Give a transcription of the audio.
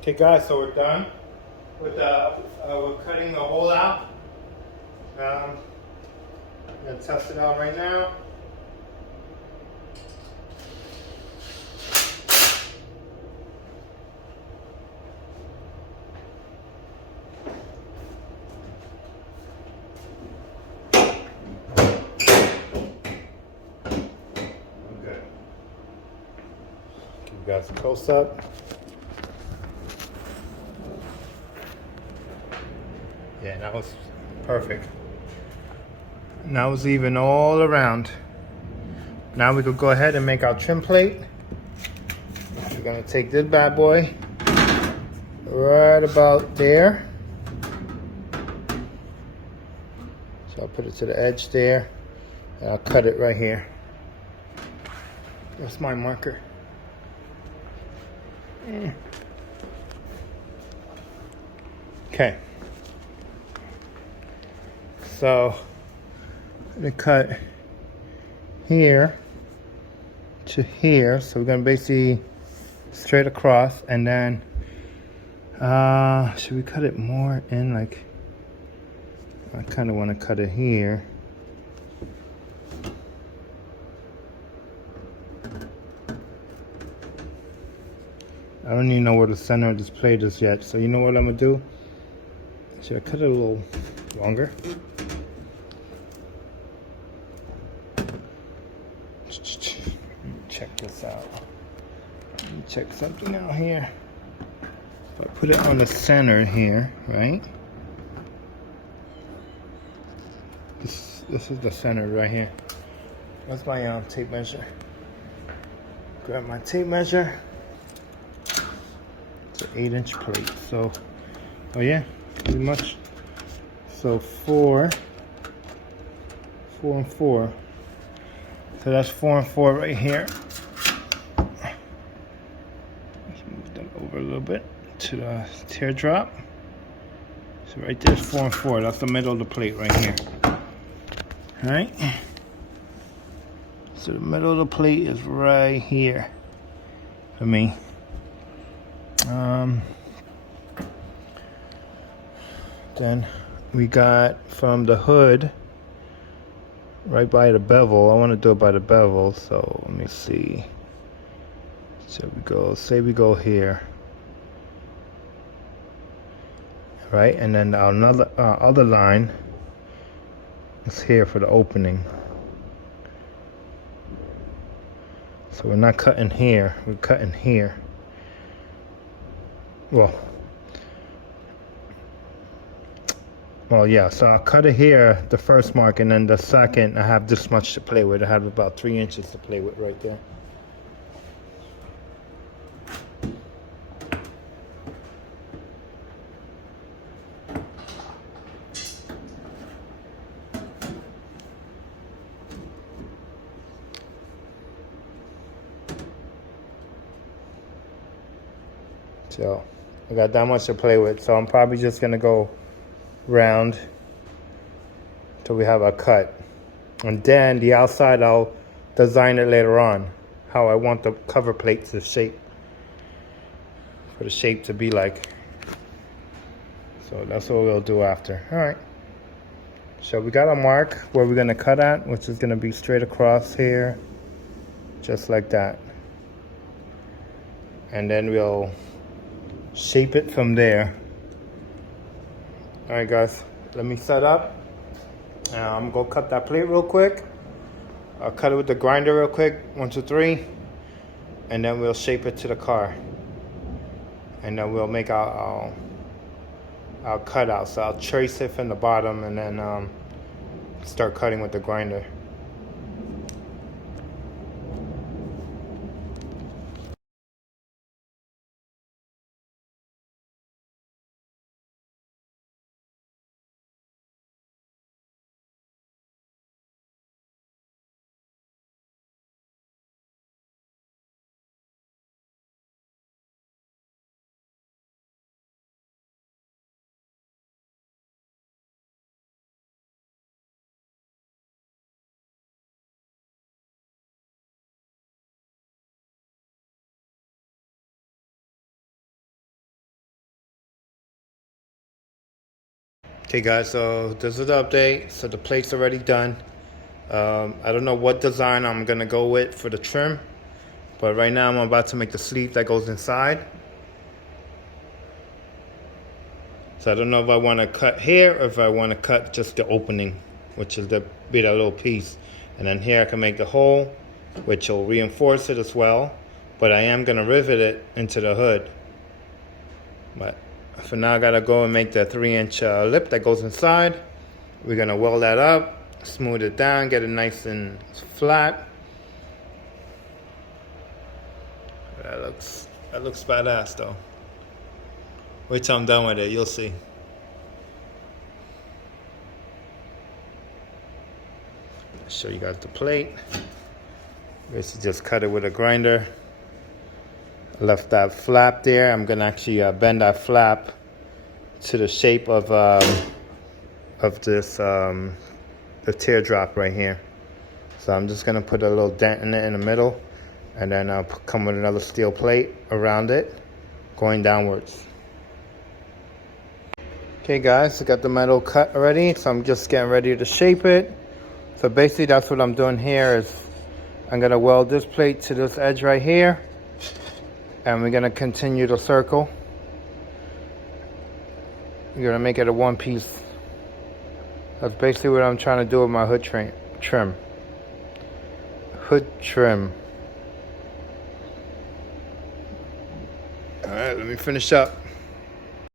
Okay guys, so we're done with we're cutting the hole out. I'm gonna test it out right now. Okay. Give you guys a close up. Yeah, that was perfect. And that was even all around. Now we could go ahead and make our trim plate. We're gonna take this bad boy right about there. So I'll put it to the edge there, and I'll cut it right here. That's my marker. Okay. So I'm gonna cut here to here. So we're gonna basically straight across, and then should we cut it more in? Like, I kind of want to cut it here. I don't even know where the center of this plate is yet. So you know what I'm gonna do? Should I cut it a little longer? Check this out. Let me check something out here. If I put it on the center here, right? This is the center right here. That's my tape measure. Grab my tape measure. It's an 8-inch plate. So, oh yeah, pretty much. So 4 and 4. So that's 4 and 4 right here. Let's move them over a little bit to the teardrop. So right there's 4 and 4. That's the middle of the plate right here. All right. So the middle of the plate is right here for me. Then we got from the hood right by the bevel. I want to do it by the bevel, so let me see. So we go, say we go here, right, and then another other line is here for the opening. So we're not cutting here, we're cutting here. Well, yeah, so I'll cut it here, the first mark, and then the second, I have this much to play with. I have about 3 inches to play with right there. So I got that much to play with, so I'm probably just gonna go round till we have a cut, and then the outside I'll design it later on how I want the cover plate to shape, for the shape to be like. So that's what we'll do after. All right, so we got a mark where we're gonna cut at, which is gonna be straight across here, just like that, and then we'll shape it from there. All right guys, let me set up. I'm gonna cut that plate real quick. I'll cut it with the grinder real quick, 1, 2, 3, and then we'll shape it to the car, and then we'll make our cutout. So I'll trace it from the bottom, and then start cutting with the grinder. Okay guys, so this is the update. So the plate's already done. I don't know what design I'm gonna go with for the trim, but right now I'm about to make the sleeve that goes inside. So I don't know if I want to cut here or if I want to cut just the opening, which is the be that little piece. And then here I can make the hole, which will reinforce it as well. But I am gonna rivet it into the hood. But for now I gotta go and make the 3-inch lip that goes inside. We're gonna weld that up, smooth it down, get it nice and flat. That looks badass though. Wait till I'm done with it, you'll see. I'll show you guys the plate. Basically just cut it with a grinder. Left that flap there. I'm gonna actually bend that flap to the shape of this the teardrop right here. So I'm just gonna put a little dent in it in the middle, and then I'll come with another steel plate around it, going downwards. Okay guys, I got the metal cut already, so I'm just getting ready to shape it. So basically that's what I'm doing here is I'm gonna weld this plate to this edge right here, and we're gonna continue the circle. We're gonna make it a one piece. That's basically what I'm trying to do with my hood trim. Hood trim. All right, let me finish up.